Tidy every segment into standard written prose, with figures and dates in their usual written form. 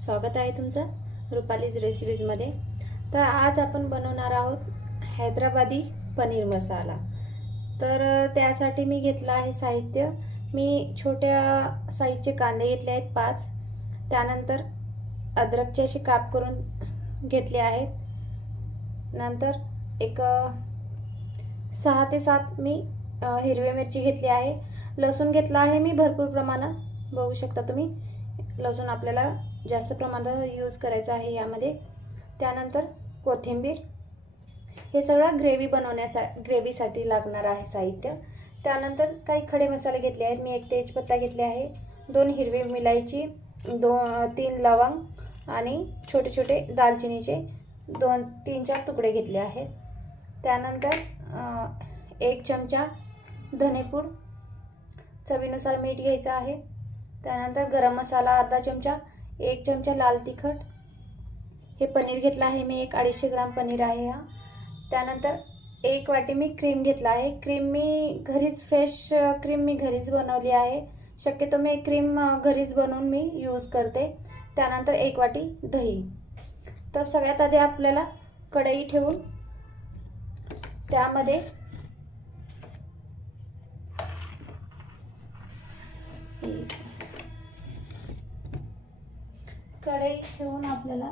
स्वागत आहे तुमचं रुपालीज रेसिपीजमध्ये। तर आज आपण बनवणार आहोत हैदराबादी पनीर मसाला। तर त्यासाठी मी घेतला आहे साहित्य। मी छोट्या साईजचे कांदे घेतले आहेत 5। त्यानंतर अद्रकचे असे काप करून घेतले आहेत। नंतर एक 6 ते 7 मी हिरवी मिरची घेतली आहे। लसूण घेतला आहे मी भरपूर प्रमाणात, बघू शकता तुम्ही। लसूण आपल्याला जास्त प्रमाणात यूज करायचा आहे यामध्ये। त्यानंतर कोथिंबीर, हे सगळं ग्रेव्हीसाठी लागणार आहे साहित्य। त्यानंतर काही खडे मसाले घेतले आहेत मी। 1 तेजपत्ता घेतले आहे, 2 हिरवी मिलायची, 3 लवंग आणि छोटे छोटे दालचिनीचे 2-3-4 तुकडे घेतले आहेत। त्यानंतर 1 चमचा धनेपूड, चवीनुसार मीठ घ्यायचं आहे। त्यानंतर गरम मसाला अर्धा चमचा, 1 चमचा लाल तिखट। हे पनीर घेतला आहे मी, 250 ग्राम पनीर आहे हा। त्यानंतर 1 वाटी मी क्रीम घेतला आहे। क्रीम मी घरीच, फ्रेश क्रीम मी घरीच बनवली आहे। शक्यतो मी क्रीम घरीच बनवून मी यूज करते। त्यानंतर 1 वाटी दही। तर सगळ्यात आधी आपल्याला कढई ठेवून त्यामध्ये आपल्याला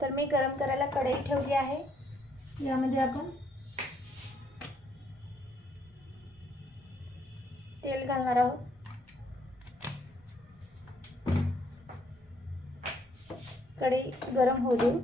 तर मी गरम करायला कढई ठेवली आहे। यामध्ये आपण तेल घालणार आहोत। कढई गरम होऊ देऊ।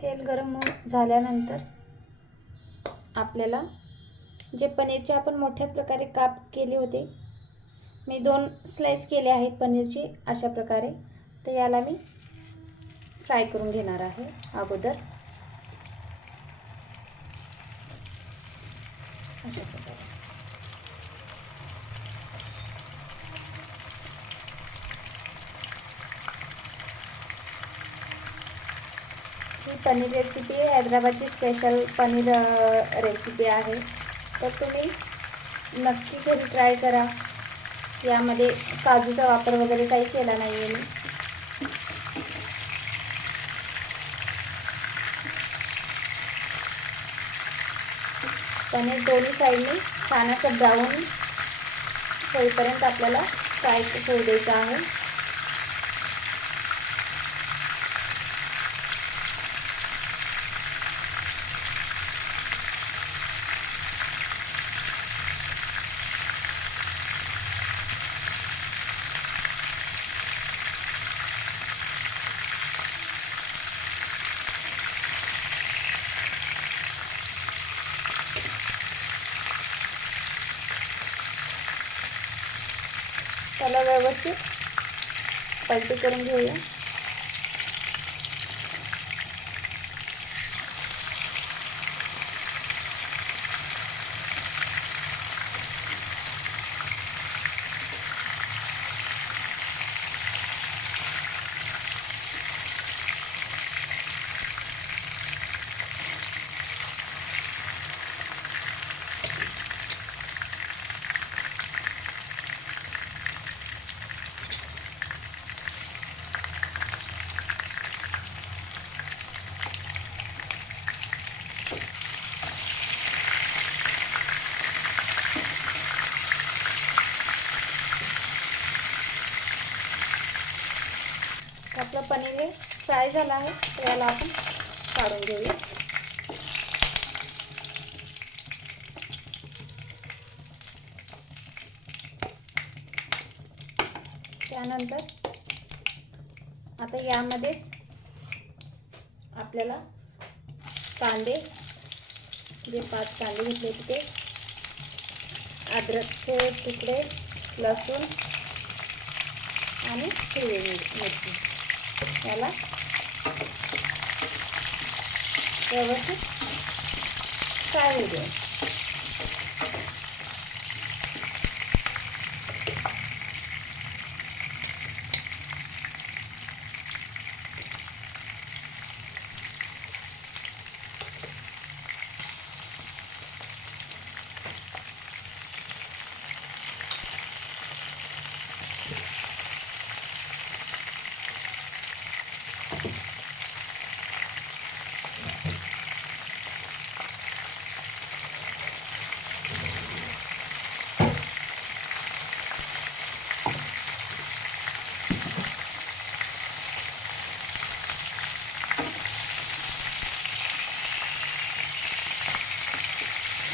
तेल गरम झाल्यानंतर आपल्याला जे पनीरचे आपण मोठ्या प्रकारे काप केले होते, मी 2 स्लाइस केले आहेत पनीरचे अशा प्रकारे। तर याला मी फ्राय करून घेणार आहे अगोदर अशा प्रकारे। ही पनीर रेसिपी हैदराबादची स्पेशल पनीर रेसिपी आहे। तर तुम्ही नक्की घरी ट्राय करा। यामध्ये काजूचा वापर वगैरे काही केला नाही आहे मी। पनीर दोन्ही साईडने छान असं ब्राऊन होईपर्यंत आपल्याला फ्राय करू द्यायचं आहे। त्याला व्यवस्थित पलटी करून घेऊया। आपलं पनीर हे फ्राय झालं आहे, तर याला आपण काढून घेऊया। त्यानंतर आता यामध्येच आपल्याला कांदे, जे 5 कांदे घेतले होते, अद्रकचे तुकडे, लसूण आणि हिरवी मिरची याला व्यवस्थित फ्राय होऊ द्या.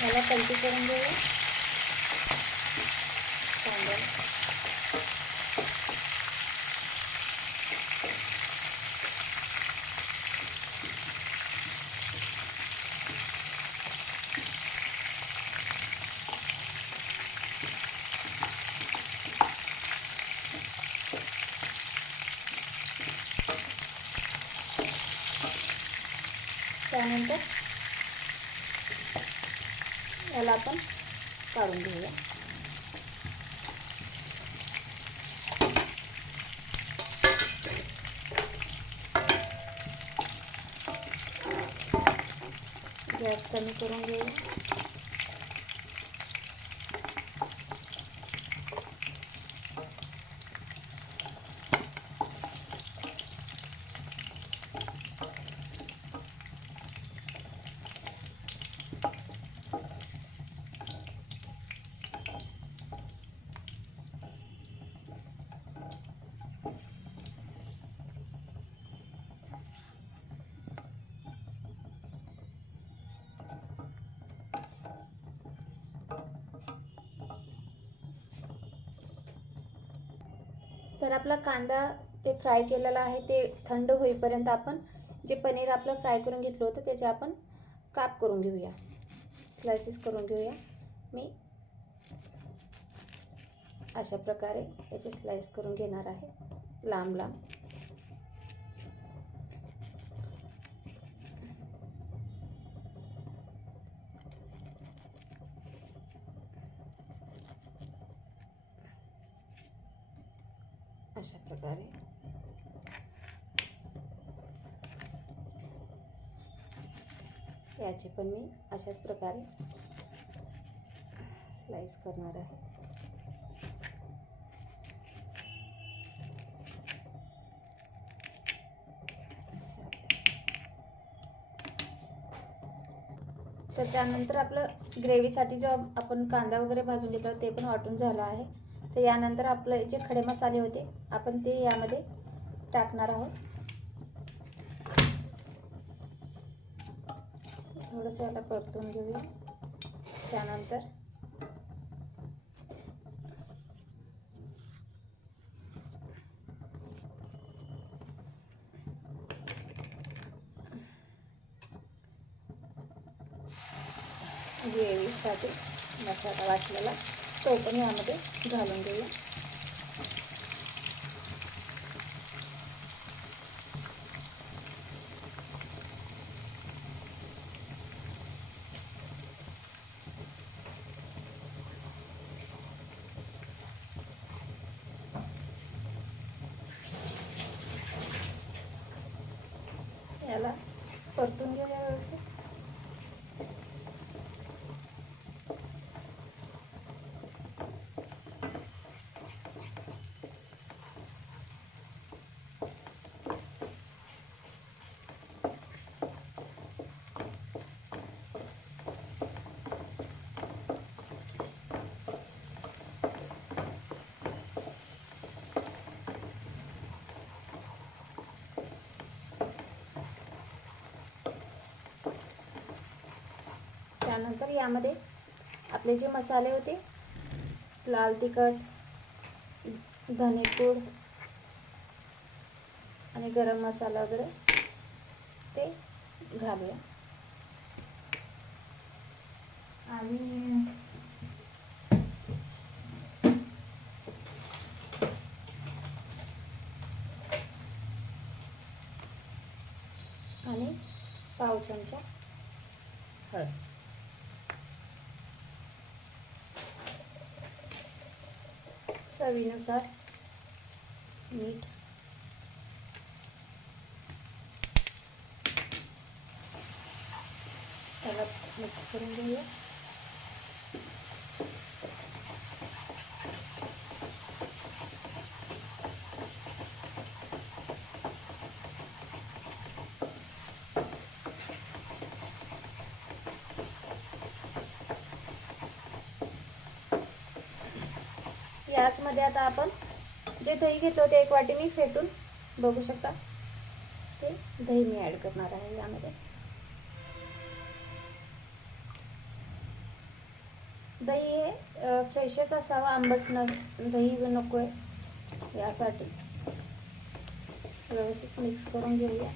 याला पलटी करून घेऊया. कांदा त्यानंतर याला आपण काढून घेऊया. गॅस कमी करून घेऊया. तर आपला कांदा ते फ्राय केलेला आहे ते थंड होईपर्यंत आपण जे पनीर आपलं फ्राय करून घेतलं होतं त्याचे आपण काप करून घेऊया. स्लाइसेस करून घेऊया. मी अशा प्रकारे याचे स्लाइस करून घेणार आहे लांब लांब. अशा प्रकारे याचे पण मी अशाच प्रकारे स्लाइस करणार आहे. तर त्यानंतर आपलं ग्रेव्हीसाठी जो आपण कांदा वगैरे भाजून घेतला ते पण वाटून झालं आहे. तर यानंतर आपले जे खडे मसाले होते आपण ते यामध्ये टाकणार आहोत. थोडंसं याला परतून घेऊया. त्यानंतर ग्रेव्हीसाठी मसाला वाटलेला तो पण यामध्ये घालून घेऊया. याला परतून घेऊया व्यवस्थित. त्यानंतर यामध्ये आपले जे मसाले होते लाल तिखट, धनेपूड आणि गरम मसाला वगैरे ते घालूया. आणि पाव चमचा हळद, चवीनुसार मीठ, त्याला मिक्स करून घेऊया. याचमध्ये आता आपण जे दही घेतलं ते 1 वाटी मी फेटून बघू शकता, ते दही मी ॲड करणार आहे यामध्ये. दही हे फ्रेशच असावं, आंबट दही नको आहे, यासाठी व्यवस्थित मिक्स करून घेऊया.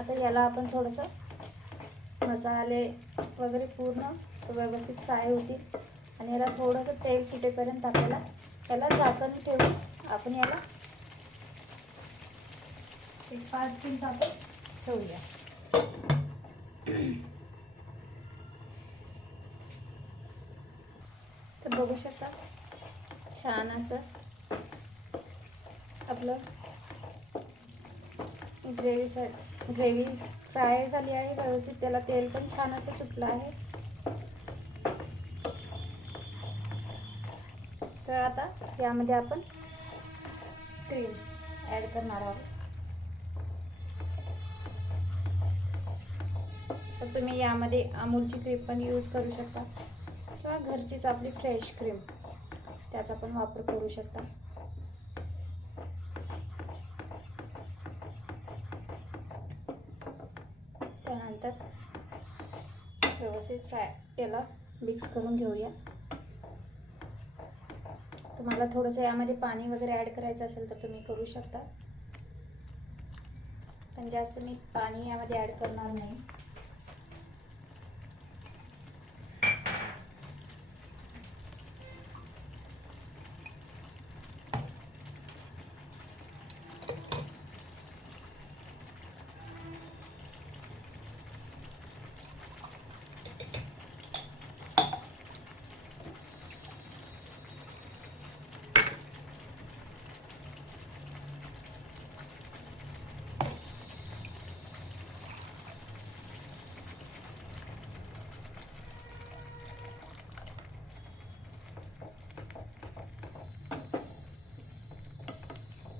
आता याला आपण थोडंसं मसाले वगैरे पूर्ण व्यवस्थित फ्राय होतील आणि याला थोडंसं तेल सुटेपर्यंत आपल्याला त्याला झाकण ठेवून आपण याला 5 मिनिट आपण ठेवूया. तर बघू शकता छान असं आपलं ग्रेव्ही फ्राय झाली आहे व्यवस्थित, त्याला तेल पण छान असं सुटलं आहे. तर आता यामध्ये आपण क्रीम ॲड करणार आहोत. तर तुम्ही यामध्ये अमूलची क्रीम पण यूज करू शकता किंवा घरचीच आपली फ्रेश क्रीम त्याचा पण वापर करू शकता. त्यानंतर व्यवस्थित याला मिक्स करून घेऊया. तुम्हाला थोडंसं यामध्ये पाणी वगैरे ॲड करायचं असेल तर तुम्ही करू शकता, पण जास्त मी पाणी यामध्ये ॲड करणार नाही.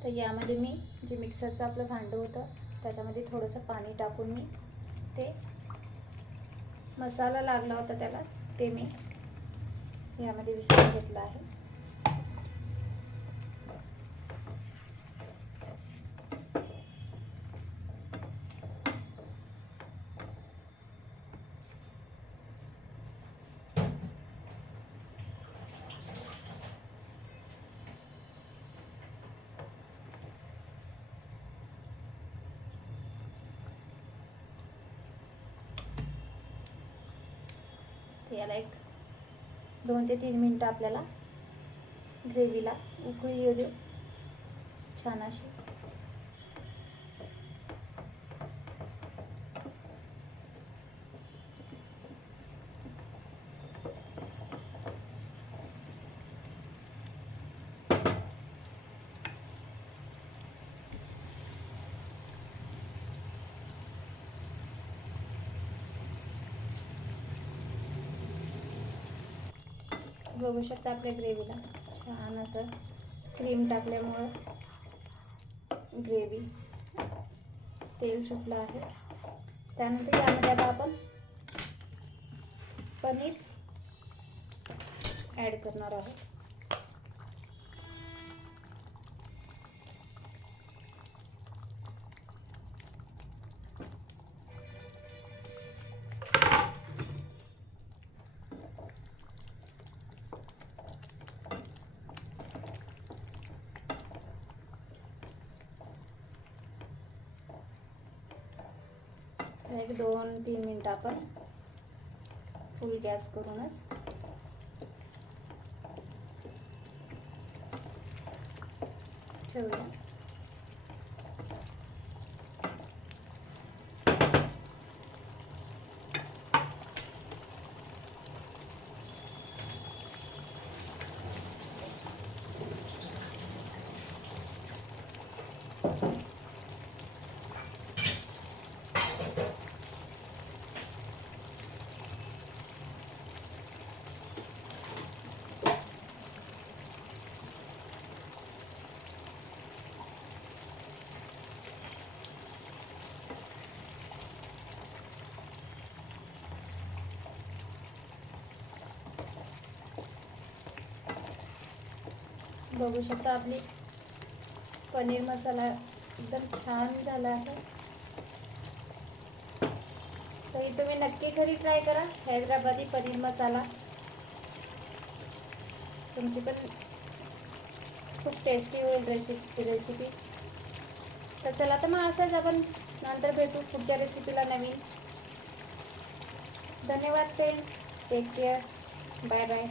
तर यामध्ये मी जे मिक्सरचं आपलं भांडं होतं त्याच्यामध्ये थोडंसं पाणी टाकून मी ते मसाला लागला होता त्याला ते मी यामध्ये विसरून घेतलं आहे. याला एक 2 ते 3 मिनिटं आपल्याला ग्रेव्हीला उकळी येऊ दे छान अशी. बघू शकता आपल्या ग्रेव्हीला छान असं क्रीम टाकल्यामुळं ग्रेव्ही तेल सुटलं आहे. त्यानंतर यामध्ये आता आपण पनीर ॲड करणार आहोत. एक 2-3 मिनटं आपण फुल गॅस करूनच ठेवूया. बघू शकता आपली पनीर मसाला एकदम छान झाला आहे. तर तुम्ही नक्की घरी ट्राय करा हैदराबादी पनीर मसाला. तुमची पण खूप टेस्टी होईल रेसिपी. तर चला तर मग असंच आपण नंतर भेटू पुढच्या रेसिपीला नवीन. धन्यवाद friends. Take care. Bye bye.